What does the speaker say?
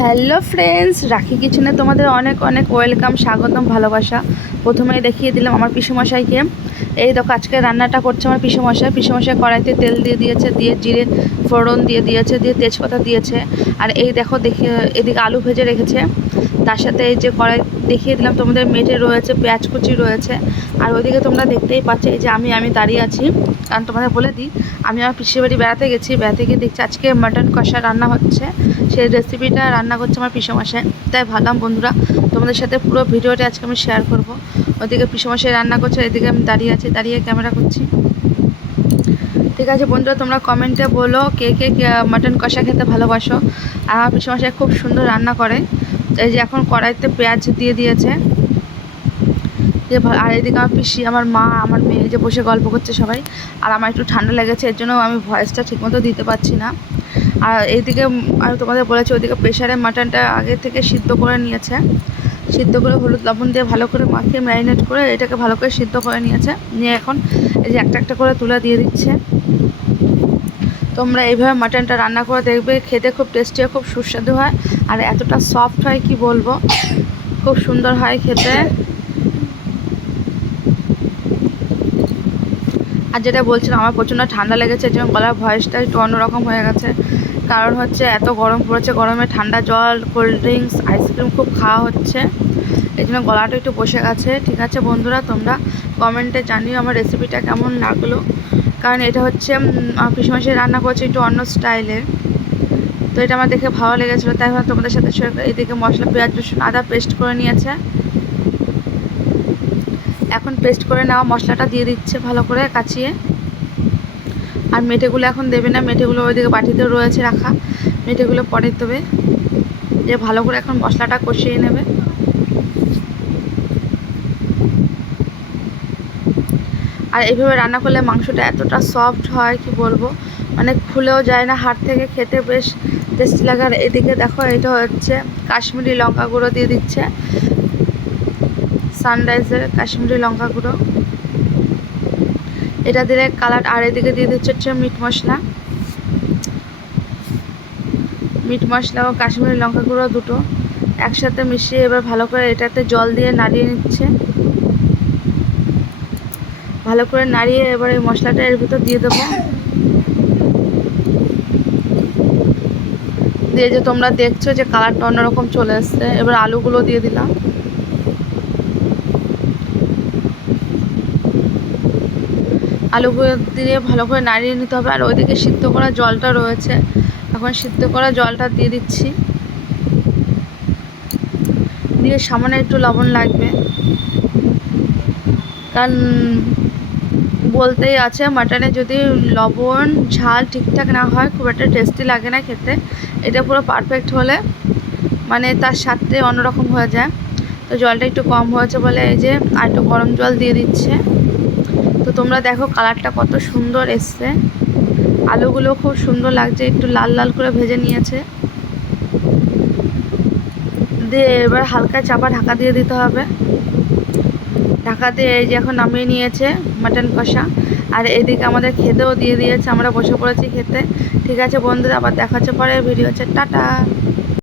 Hello friends, রাখি কিচেনে তোমাদের অনেক অনেক ওয়েলকাম, স্বাগতম, ভালোবাসা। প্রথমেই দেখিয়ে দিলাম আমার পিসেমশাইকে। এই দেখো আজকে রান্নাটা করছে আমার পিসেমশাই কড়াইতে তেল দিয়ে দিয়েছে, দিয়ে জিরে ফোড়ন দিয়ে দিয়েছে, দিয়ে তেজপাতা দিয়েছে। আর এই দেখো এদিকে আলু ভেজে রেখেছে। তার সাথে এই যে কড়াই দেখিয়ে দিলাম তোমাদের, মেটে রয়েছে, পেঁয়াজ কুচি রয়েছে। আর ওইদিকে তোমরা দেখতেই পাচ্ছ এই যে আমি দাঁড়িয়ে আছি। কারণ তোমাদের বলে দিই, আমি আমার পিসির বাড়ি বেড়াতে গেছি, বেড়াতে গিয়ে দেখছি আজকে মাটন কষা রান্না হচ্ছে। সেই রেসিপিটা রান্না করছে আমার পিসেমশাই। তাই ভাবলাম বন্ধুরা তোমাদের সাথে পুরো ভিডিওটা আজকে আমি শেয়ার করব। ওইদিকে পিসেমশাই রান্না করছে, এদিকে আমি দাঁড়িয়ে আছি, দাঁড়িয়ে ক্যামেরা করছি। ঠিক আছে বন্ধুরা, তোমরা কমেন্টে বলো কে কে মাটন কষা খেতে ভালোবাসো। আর আমার পিসেমশাই খুব সুন্দর রান্না করে। এই যে এখন কড়াইতে পেঁয়াজ দিয়ে দিয়েছে। আর এদিকে আমার পিসি, আমার মা, আমার মেয়ে যে বসে গল্প করছে সবাই। আর আমার একটু ঠান্ডা লেগেছে, এর জন্য আমি ভয়েসটা ঠিকমতো দিতে পারছি না। আর এইদিকে আমি তোমাদের বলেছি, ওইদিকে প্রেশারে মাটনটা আগে থেকে সিদ্ধ করে নিয়েছে। সিদ্ধ করে হলুদ লবণ দিয়ে ভালো করে মাখিয়ে ম্যারিনেট করে এটাকে ভালো করে সিদ্ধ করে নিয়েছে। নিয়ে এখন এই যে একটা একটা করে তুলে দিয়ে দিচ্ছে। তোমরা এইভাবে মাটনটা রান্না করে দেখবে, খেতে খুব টেস্টি হয়, খুব সুস্বাদু হয়। আর এতটা সফট হয় কি বলবো, খুব সুন্দর হয় খেতে। আর যেটা বলছিলাম, আমার প্রচণ্ড ঠান্ডা লেগেছে, এর জন্য গলার ভয়েসটা একটু অন্যরকম হয়ে গেছে। কারণ হচ্ছে এত গরম পড়েছে, গরমে ঠান্ডা জল, কোল্ড ড্রিঙ্কস, আইসক্রিম খুব খাওয়া হচ্ছে, এই জন্য গলাটা একটু বসে গেছে। ঠিক আছে বন্ধুরা, তোমরা কমেন্টে জানিও আমার রেসিপিটা কেমন লাগলো। কারণ এটা হচ্ছে পিসেমশাই রান্না করছে একটু অন্য স্টাইলে, তো এটা আমার দেখে ভালো লেগেছিলো, তাই ভাবলাম তোমাদের সাথে শেয়ার করি। এদিকে মশলা, পেঁয়াজ, রসুন, আদা পেস্ট করে নিয়েছে। এখন পেস্ট করে নেওয়া মশলাটা দিয়ে দিচ্ছে ভালো করে কাচিয়ে। আর মেটেগুলো এখন দেবে না, মেটেগুলো ওইদিকে বাটিতে রয়েছে রাখা, মেটেগুলো পরে দেবে। যে ভালো করে এখন মশলাটা কষিয়ে নেবে। আর এইভাবে রান্না করলে মাংসটা এতটা সফট হয় কি বলবো, মানে খুলেও যায় না হাত থেকে, খেতে বেশ টেস্টি লাগে। আর এদিকে দেখো, এটা হচ্ছে কাশ্মীরি লঙ্কা গুঁড়ো দিয়ে দিচ্ছে, সানরাইজের কাশ্মীরি লঙ্কা গুঁড়ো, এটা দিলে কালার। আর এদিকে দিয়ে দিচ্ছে মিট মশলা ও কাশ্মীরি লঙ্কা গুঁড়ো দুটো একসাথে মিশিয়ে এবার ভালো করে এটাতে জল দিয়ে নাড়িয়ে নিচ্ছে। ভালো করে নাড়িয়ে এবার এই মশলাটা এর ভিতর দিয়ে দেবো। দিয়ে যে তোমরা দেখছো যে কালারটা অন্যরকম চলে এসছে, এবার আলুগুলো দিয়ে দিলাম। আলুগুলো দিয়ে ভালো করে নাড়িয়ে নিতে হবে। আর ওইদিকে সিদ্ধ করা জলটা রয়েছে, এখন সিদ্ধ করা জলটা দিয়ে দিচ্ছি। দিয়ে সামান্য একটু লবণ লাগবে, কারণ বলতেই আছে মাটনে যদি লবণ ঝাল ঠিকঠাক না হয় খুব একটা টেস্টি লাগে না খেতে। এটা পুরো পারফেক্ট হলে মানে তার স্বাদটাই অন্যরকম হয়ে যায়। তো জলটা একটু কম হয়েছে বলে এই যে আর একটু গরম জল দিয়ে দিচ্ছে। তো তোমরা দেখো কালারটা কত সুন্দর এসছে, আলুগুলো খুব সুন্দর লাগছে, একটু লাল লাল করে ভেজে নিয়েছে। দিয়ে এবার হালকা চাপা ঢাকা দিয়ে দিতে হবে। ঢাকা দিয়ে এই যে এখন নামিয়ে নিয়েছে মাটন কষা। আর এদিকে আমাদের খেতেও দিয়ে দিয়েছে, আমরা বসে পড়েছি খেতে। ঠিক আছে বন্ধুরা, আবার দেখা হচ্ছে পরে ভিডিও হচ্ছে, টাটা।